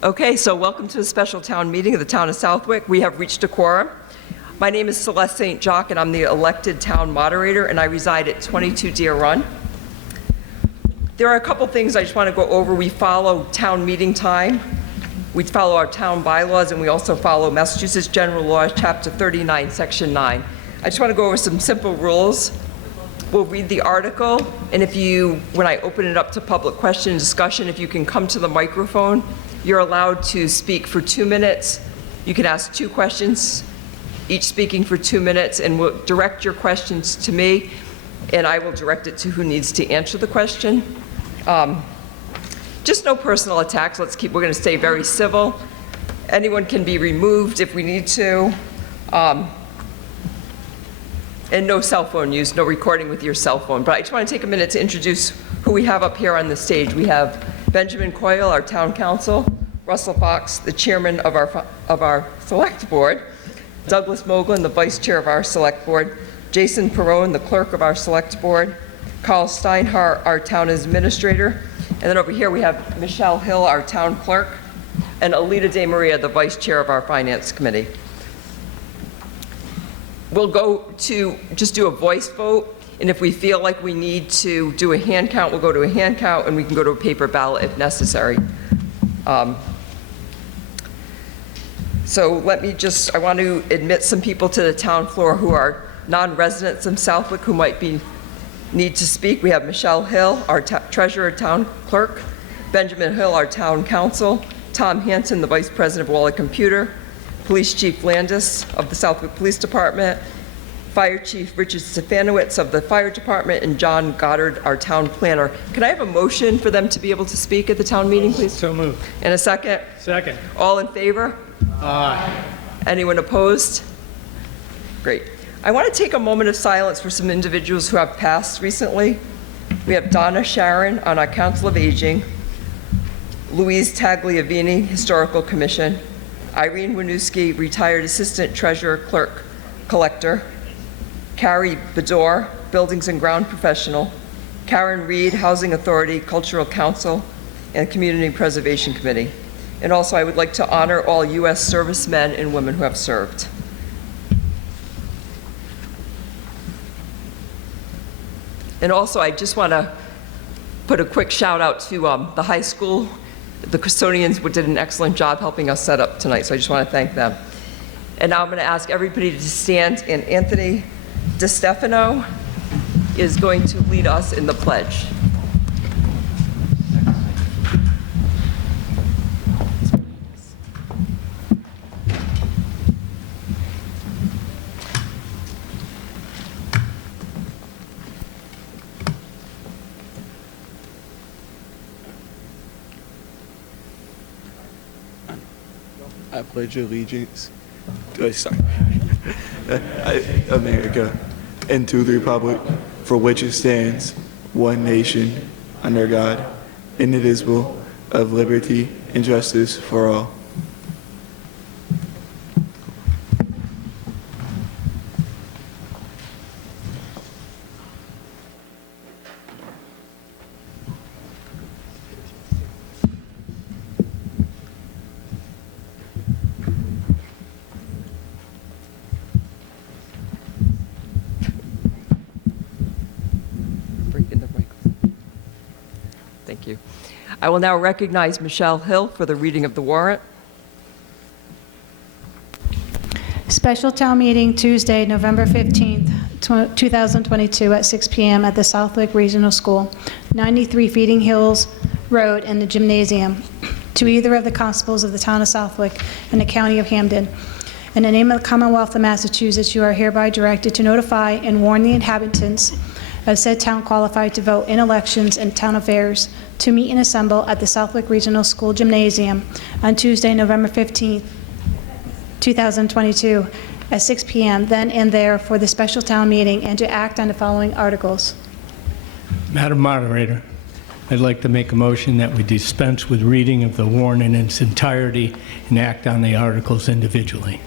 Okay, so welcome to a special town meeting of the town of Southwick. We have reached a quorum. My name is Celeste St. Jacques, and I'm the elected town moderator, and I reside at 22 Deer Run. There are a couple things I just want to go over. We follow town meeting time. We follow our town bylaws, and we also follow Massachusetts General Laws, Chapter 39, Section 9. I just want to go over some simple rules. We'll read the article, and when I open it up to public question and discussion, if you can come to the microphone, you're allowed to speak for 2 minutes. You can ask 2 questions, each speaking for 2 minutes, and we'll direct your questions to me, and I will direct it to who needs to answer the question. Just no personal attacks. We're going to stay very civil. Anyone can be removed if we need to. And no cell phone use, no recording with your cell phone. But I just want to take a minute to introduce who we have up here on the stage. We have Benjamin Coyle, our town council, Russell Fox, the chairman of our select board, Douglas Moglen, the vice chair of our select board, Jason Perrone, the clerk of our select board, Carl Steinhardt, our town administrator, and then over here we have Michelle Hill, our town clerk, and Alita De Maria, the vice chair of our finance committee. We'll go to just do a voice vote, and if we feel like we need to do a hand count, we'll go to a hand count, and we can go to a paper ballot if necessary. So I want to admit some people to the town floor who are non-residents of Southwick who might need to speak. We have Michelle Hill, our treasurer, town clerk, Benjamin Hill, our town council, Tom Hanson, the vice president of Wally Computer, Police Chief Landis of the Southwick Police Department, Fire Chief Richard Stefanowitz of the Fire Department, and John Goddard, our town planner. Can I have a motion for them to be able to speak at the town meeting, please? So moved. And a second? Second. All in favor? Aye. Anyone opposed? Great. I want to take a moment of silence for some individuals who have passed recently. We have Donna Sharon on our Council of Aging, Louise Tagliavini, Historical Commission, Irene Winooski, retired assistant treasurer clerk collector, Carrie Bedore, buildings and ground professional, Karen Reed, Housing Authority, Cultural Council, and Community Preservation Committee. And also I would like to honor all U.S. servicemen and women who have served. And also I just want to put a quick shout out to the high school. The custodians did an excellent job helping us set up tonight, so I just want to thank them. And now I'm going to ask everybody to stand, and Anthony DeStefano is going to lead us in the pledge. I pledge allegiance to America and to the republic for which it stands, one nation, under God, indivisible, of liberty and justice for all. Thank you. I will now recognize Michelle Hill for the reading of the warrant. Special town meeting Tuesday, November 15th, 2022 at 6 p.m. at the Southwick Regional School, 93 Feeding Hills Road, and the gymnasium, to either of the constables of the town of Southwick and the county of Hampden. In the name of the Commonwealth of Massachusetts, you are hereby directed to notify and warn the inhabitants of said town qualified to vote in elections and town affairs to meet and assemble at the Southwick Regional School Gymnasium on Tuesday, November 15th, 2022 at 6 p.m. then and there for the special town meeting, and to act on the following articles. Madam Moderator, I'd like to make a motion that we dispense with reading of the warrant in its entirety and act on the articles individually.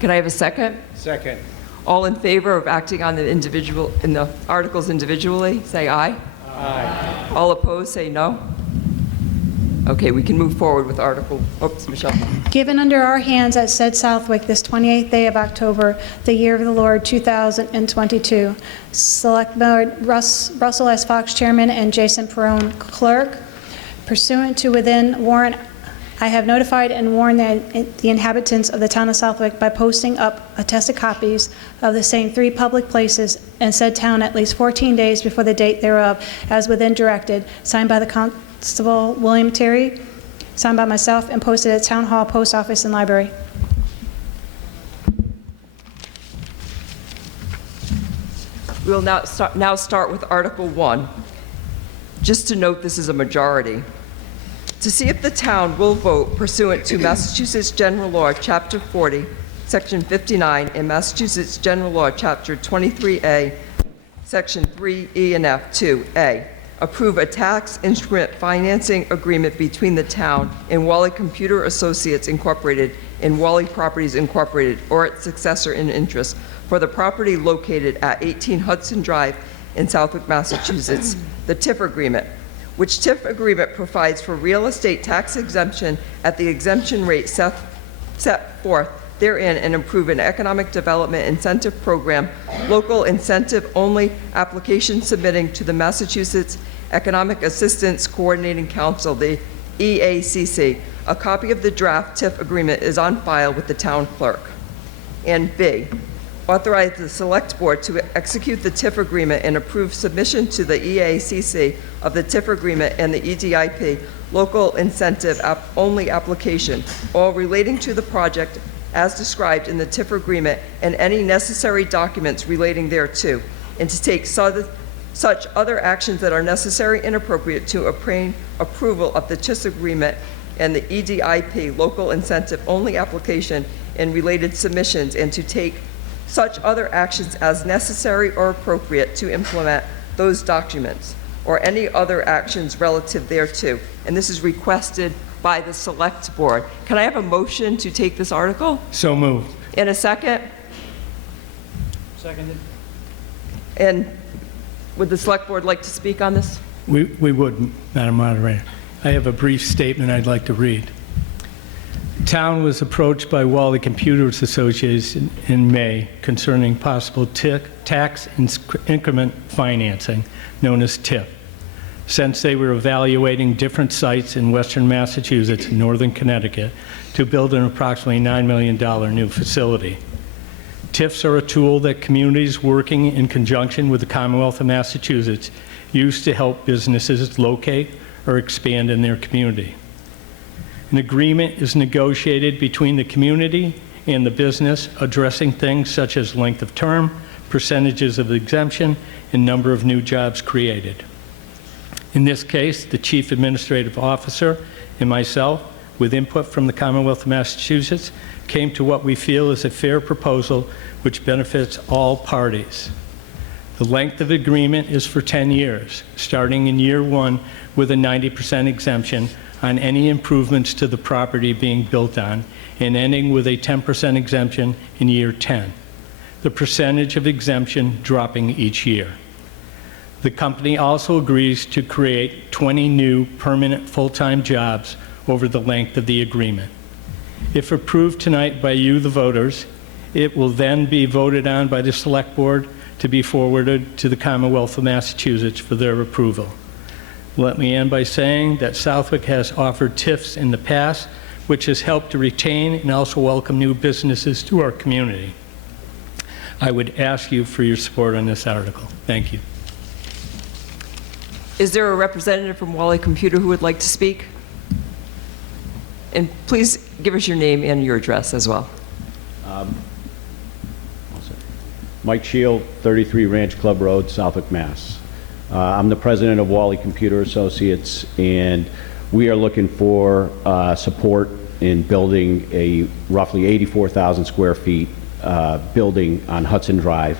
Can I have a second? Second. All in favor of acting on the articles individually, say aye. Aye. All opposed, say no. Okay, we can move forward with Article, oops, Michelle. Given under our hands at said Southwick this 28th day of October, the year of the Lord 2022. Select Board Russell S. Fox, Chairman, and Jason Perone, Clerk. Pursuant to within warrant, I have notified and warned the inhabitants of the town of Southwick by posting up attested copies of the same 3 public places in said town at least 14 days before the date thereof, as within directed, signed by the Constable William Terry, signed by myself, and posted at Town Hall, Post Office, and Library. We will now start with Article 1. Just to note, this is a majority. To see if the town will vote pursuant to Massachusetts General Law, Chapter 40, Section 59, and Massachusetts General Law, Chapter 23A, Section 3E and F, 2A, approve a tax instrument financing agreement between the town and Wally Computer Associates Incorporated and Wally Properties Incorporated, or its successor in interest, for the property located at 18 Hudson Drive in Southwick, Massachusetts, the TIF agreement, which TIF agreement provides for real estate tax exemption at the exemption rate set forth therein, and improve an economic development incentive program, local incentive only, application submitting to the Massachusetts Economic Assistance Coordinating Council, the EACC. A copy of the draft TIF agreement is on file with the town clerk. And B, authorize the Select Board to execute the TIF agreement and approve submission to the EACC of the TIF agreement and the EDIP local incentive only application, all relating to the project as described in the TIF agreement and any necessary documents relating thereto, and to take such other actions that are necessary and appropriate to obtain approval of the TIF agreement and the EDIP local incentive only application and related submissions, and to take such other actions as necessary or appropriate to implement those documents, or any other actions relative thereto. And this is requested by the Select Board. Can I have a motion to take this article? So moved. In a second? Seconded. And would the Select Board like to speak on this? We would, Madam Moderator. I have a brief statement I'd like to read. The town was approached by Wally Computers Associates in May concerning possible tax increment financing, known as TIF, since they were evaluating different sites in western Massachusetts and northern Connecticut to build an approximately $9 million new facility. TIFs are a tool that communities working in conjunction with the Commonwealth of Massachusetts use to help businesses locate or expand in their community. An agreement is negotiated between the community and the business, addressing things such as length of term, percentages of exemption, and number of new jobs created. In this case, the Chief Administrative Officer and myself, with input from the Commonwealth of Massachusetts, came to what we feel is a fair proposal which benefits all parties. The length of agreement is for 10 years, starting in year 1 with a 90% exemption on any improvements to the property being built on, and ending with a 10% exemption in year 10, the percentage of exemption dropping each year. The company also agrees to create 20 new permanent full-time jobs over the length of the agreement. If approved tonight by you, the voters, it will then be voted on by the Select Board to be forwarded to the Commonwealth of Massachusetts for their approval. Let me end by saying that Southwick has offered TIFs in the past, which has helped to retain and also welcome new businesses to our community. I would ask you for your support on this article. Thank you. Is there a representative from Wally Computer who would like to speak? And please give us your name and your address as well. Mike Shield, 33 Ranch Club Road, Southwick, Mass. I'm the president of Wally Computer Associates, and we are looking for support in building a roughly 84,000 square feet building on Hudson Drive.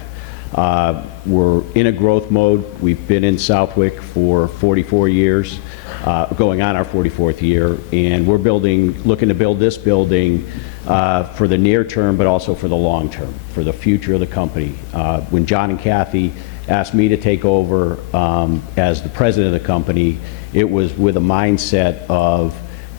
We're in a growth mode. We've been in Southwick for 44 years, going on our 44th year, and we're looking to build this building for the near term, but also for the long term, for the future of the company. When John and Kathy asked me to take over as the president of the company, it was with a mindset of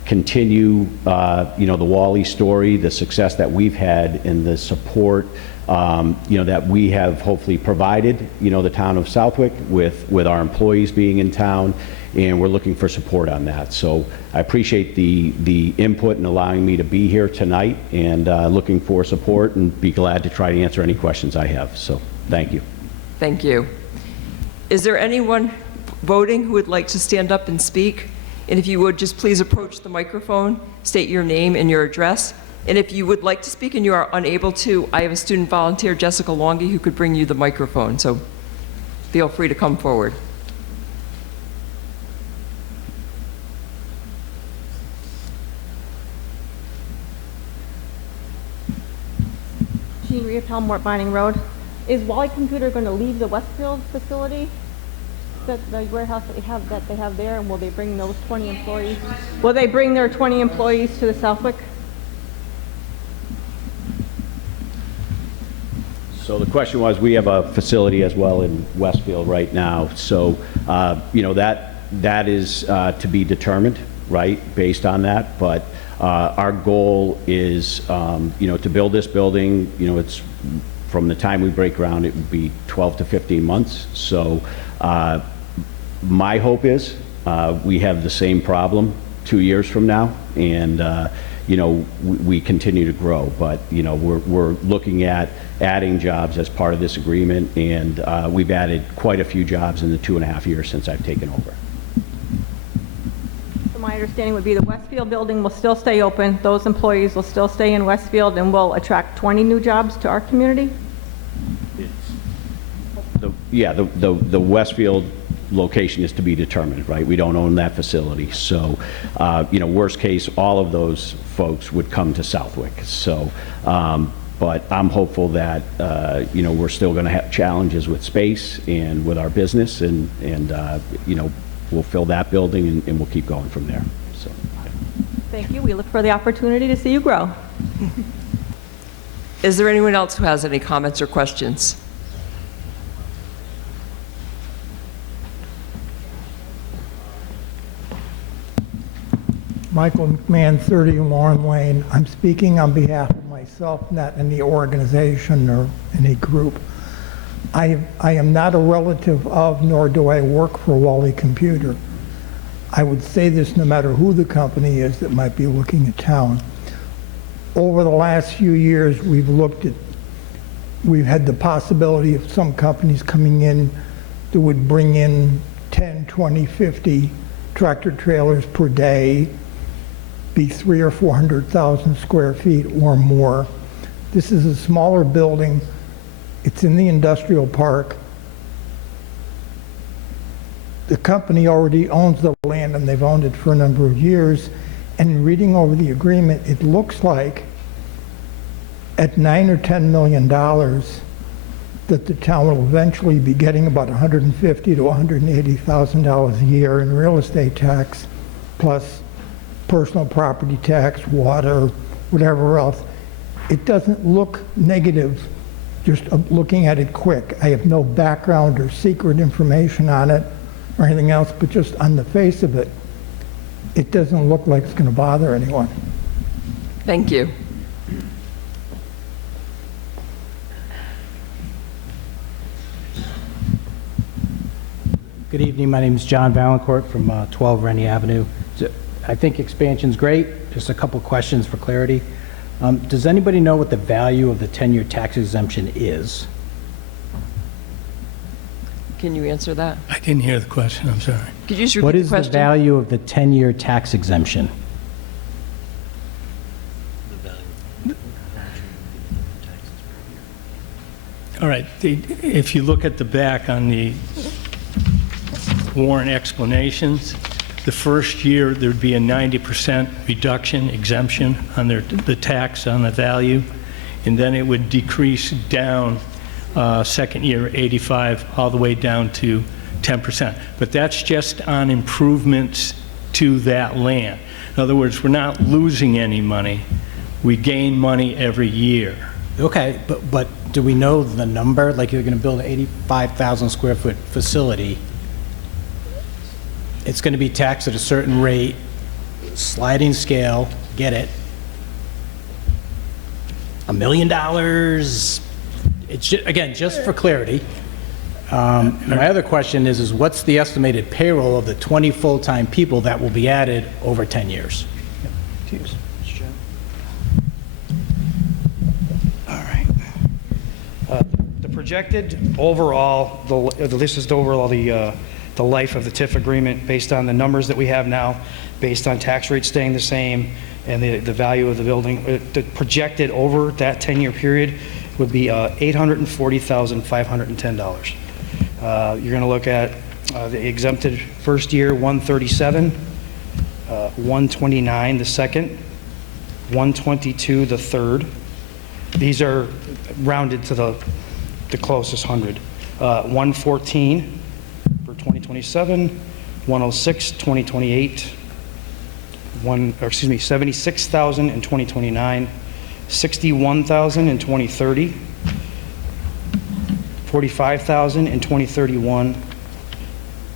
continue, the Wally story, the success that we've had, and the support, that we have hopefully provided, the town of Southwick with our employees being in town, and we're looking for support on that. So I appreciate the input and allowing me to be here tonight, and looking for support, and be glad to try to answer any questions I have. So thank you. Thank you. Is there anyone voting who would like to stand up and speak? And if you would, just please approach the microphone, state your name and your address. And if you would like to speak and you are unable to, I have a student volunteer, Jessica Longy, who could bring you the microphone. So feel free to come forward. Jean Riopel, Mort Vining Road. Is Wally Computer going to leave the Westfield facility, the warehouse that they have there, and will they bring those 20 employees? Will they bring their 20 employees to the Southwick? So the question was, we have a facility as well in Westfield right now. So, that is to be determined, right, based on that. But our goal is, to build this building, it's from the time we break ground, it would be 12 to 15 months. So my hope is we have the same problem 2 years from now, and we continue to grow. But we're looking at adding jobs as part of this agreement, and we've added quite a few jobs in the 2.5 years since I've taken over. So my understanding would be the Westfield building will still stay open. Those employees will still stay in Westfield, and will attract 20 new jobs to our community? The Westfield location is to be determined, right? We don't own that facility. So, worst case, all of those folks would come to Southwick. So, but I'm hopeful that, we're still going to have challenges with space and with our business, and we'll fill that building, and we'll keep going from there. So, Thank you. We look for the opportunity to see you grow. Is there anyone else who has any comments or questions? Michael McMahon, 30 Lauren Lane. I'm speaking on behalf of myself, not any organization or any group. I am not a relative of, nor do I work for Wally Computer. I would say this no matter who the company is that might be looking at town. Over the last few years, we've had the possibility of some companies coming in that would bring in 10, 20, 50 tractor trailers per day, be 300,000 or 400,000 square feet or more. This is a smaller building. It's in the industrial park. The company already owns the land, and they've owned it for a number of years. And in reading over the agreement, it looks like at $9 or $10 million that the town will eventually be getting about $150,000 to $180,000 a year in real estate tax, plus personal property tax, water, whatever else. It doesn't look negative just looking at it quick. I have no background or secret information on it or anything else, but just on the face of it, it doesn't look like it's going to bother anyone. Thank you. Good evening. My name is John Valancourt from 12 Rennie Avenue. I think expansion's great. Just a couple questions for clarity. Does anybody know what the value of the 10-year tax exemption is? Can you answer that? I didn't hear the question, I'm sorry. Could you just repeat What the is the question? value of the 10-year tax exemption? All right, if you look at the back on the warrant explanations, the first year, there'd be a 90% reduction, exemption on the tax on the value, and then it would decrease down second year, 85, all the way down to 10%. But that's just on improvements to that land. In other words, we're not losing any money. We gain money every year. Okay, but do we know the number? Like, you're going to build an 85,000 square foot facility. It's going to be taxed at a certain rate, sliding scale, get it? $1 million? It's, again, just for clarity. My other question is what's the estimated payroll of the 20 full-time people that will be added over 10 years? All right. The projected overall, this is the overall, the life of the TIF agreement based on the numbers that we have now, based on tax rates staying the same and the value of the building. The projected over that 10-year period would be $840,510. You're going to look at the exempted first year, 137, 129 the second, 122 the third. These are rounded to the closest 100. 114 for 2027, 106 2028, 76,000 in 2029, 61,000 in 2030, 45,000 in 2031,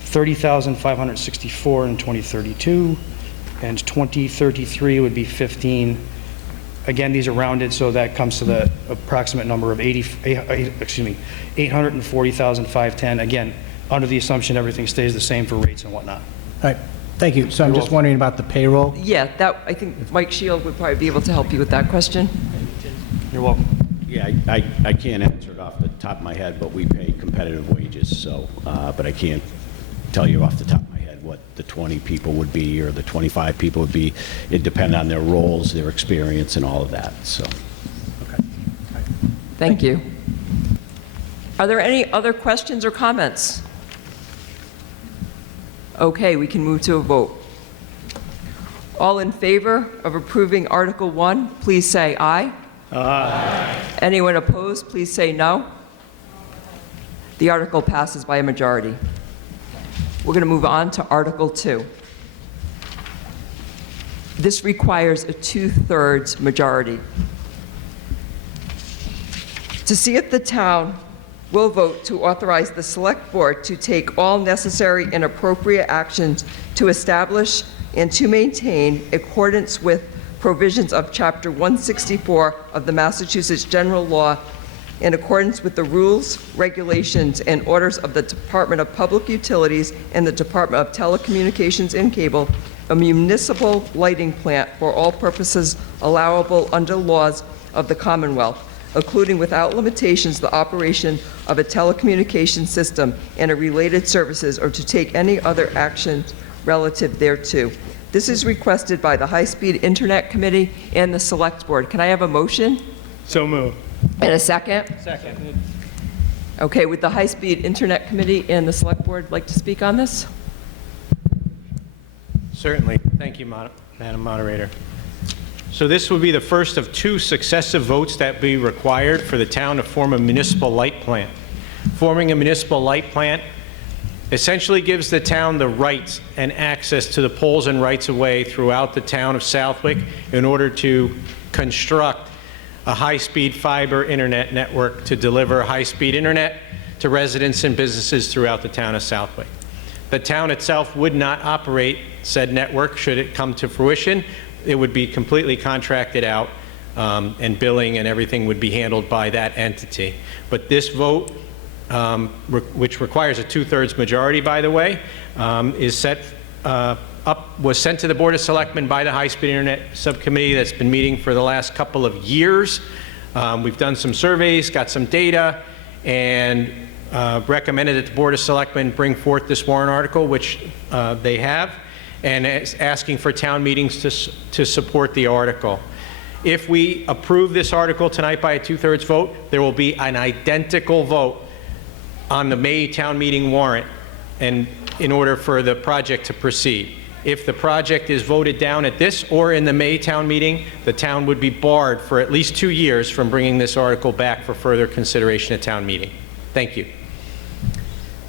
30,564 in 2032, and 2033 would be 15. Again, these are rounded, so that comes to the approximate number of 840,510. Again, under the assumption everything stays the same for rates and whatnot. All right, thank you. So I'm just wondering about the payroll. Yeah, I think Mike Shield would probably be able to help you with that question. You're welcome. Yeah, I can't answer it off the top of my head, but we pay competitive wages, so, but I can't tell you off the top of my head what the 20 people would be or the 25 people would be. It depends on their roles, their experience, and all of that, so. Thank you. Are there any other questions or comments? Okay, we can move to a vote. All in favor of approving Article 1, please say aye. Aye. Anyone opposed, please say no. The article passes by a majority. We're going to move on to Article 2. This requires a 2/3 majority. To see if the town will vote to authorize the Select Board to take all necessary and appropriate actions to establish and to maintain accordance with provisions of Chapter 164 of the Massachusetts General Law in accordance with the rules, regulations, and orders of the Department of Public Utilities and the Department of Telecommunications and Cable, a municipal lighting plant for all purposes allowable under laws of the Commonwealth, including without limitations the operation of a telecommunications system and related services, or to take any other action relative thereto. This is requested by the High-Speed Internet Committee and the Select Board. Can I have a motion? So moved. And a second? Second. Okay, would the High-Speed Internet Committee and the Select Board like to speak on this? Certainly. Thank you, Madam Moderator. So this would be the first of 2 successive votes that be required for the town to form a municipal light plant. Forming a municipal light plant essentially gives the town the rights and access to the poles and rights-of-way throughout the town of Southwick in order to construct a high-speed fiber internet network to deliver high-speed internet to residents and businesses throughout the town of Southwick. The town itself would not operate said network should it come to fruition. It would be completely contracted out, and billing and everything would be handled by that entity. But this vote, which requires a 2/3 majority, by the way, was sent to the Board of Selectmen by the High-Speed Internet Subcommittee that's been meeting for the last couple of years. We've done some surveys, got some data, and recommended that the Board of Selectmen bring forth this warrant article, which they have, and is asking for town meetings to support the article. If we approve this article tonight by a 2/3 vote, there will be an identical vote on the May town meeting warrant, and in order for the project to proceed. If the project is voted down at this or in the May town meeting, the town would be barred for at least 2 years from bringing this article back for further consideration at town meeting. Thank you.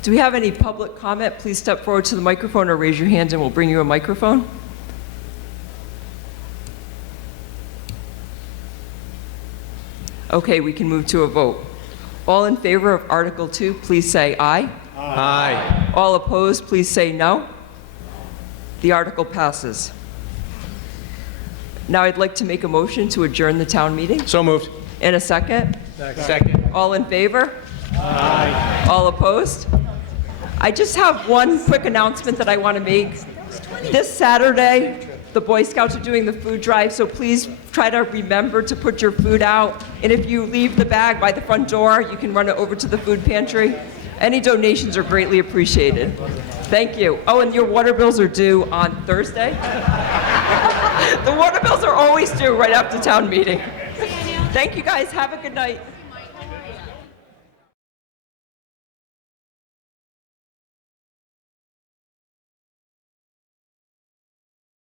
Do we have any public comment? Please step forward to the microphone or raise your hand and we'll bring you a microphone. Okay, we can move to a vote. All in favor of Article 2, please say aye. Aye. All opposed, please say no. The article passes. Now I'd like to make a motion to adjourn the town meeting. So moved. In a second. Second. All in favor? Aye. All opposed? I just have one quick announcement that I want to make. This Saturday, the Boy Scouts are doing the food drive, so please try to remember to put your food out. And if you leave the bag by the front door, you can run it over to the food pantry. Any donations are greatly appreciated. Thank you. Oh, and your water bills are due on Thursday? The water bills are always due right after town meeting. Thank you, guys. Have a good night.